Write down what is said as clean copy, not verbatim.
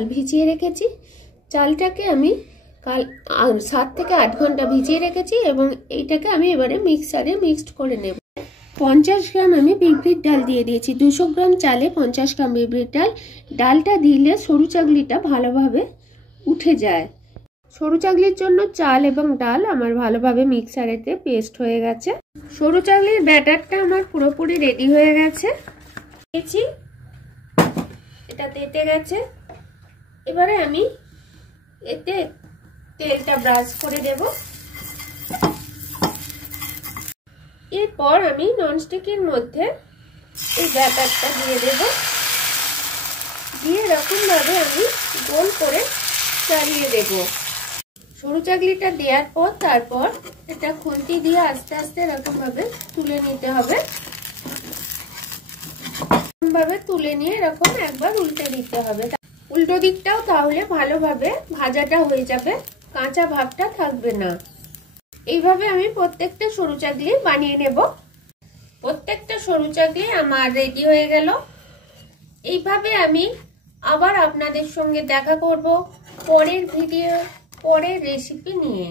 চাল ভিজিয়ে রেখেছি। চালটাকে আমি কাল 7 থেকে 8 ঘন্টা ভিজিয়ে রেখেছি এবং এইটাকে আমি এবারে মিক্সারে মিক্সড করে নেব। 50 গ্রাম আমি বিউলির ডাল দিয়ে দিয়েছি। 200 গ্রাম চালে 50 গ্রাম বিউলির ডাল। ডালটা দিলে সরু চাগলিটা ভালোভাবে উঠে যায়। সরু চাগলির জন্য চাল এবং ডাল আমার ভালোভাবে মিক্সারেতে পেস্ট হয়ে গেছে। সরু চাগলির ব্যাটারটা আমার পুরোপুরি রেডি হয়ে গেছে। এটা তেতে গেছে। এবারে আমি এতে তেলটা ব্রাশ করে দেব। এরপর আমি ননস্টিকের মধ্যে এই ব্যাটারটা দিয়ে দেব। দিয়ে এরকম ভাবে আমি গোল করে চালিয়ে দেব। সরু চাগলিটা দেওয়ার পর তারপর এটা খুন্তি দিয়ে আস্তে আস্তে এরকম ভাবে তুলে নিতে হবে। ভাবে তুলে নিয়ে এরকম একবার উল্টে দিতে হবে। উল্টো দিকটাও তাহলে ভালোভাবে ভাজাটা হয়ে যাবে, কাঁচা ভাবটা থাকবে না। এইভাবে আমি প্রত্যেকটা সরু চাগলি বানিয়ে নেব। প্রত্যেকটা সরু চাগলি আমার রেডি হয়ে গেল। এইভাবে আমি আবার আপনাদের সঙ্গে দেখা করব পরের ভিডিও, পরের রেসিপি নিয়ে।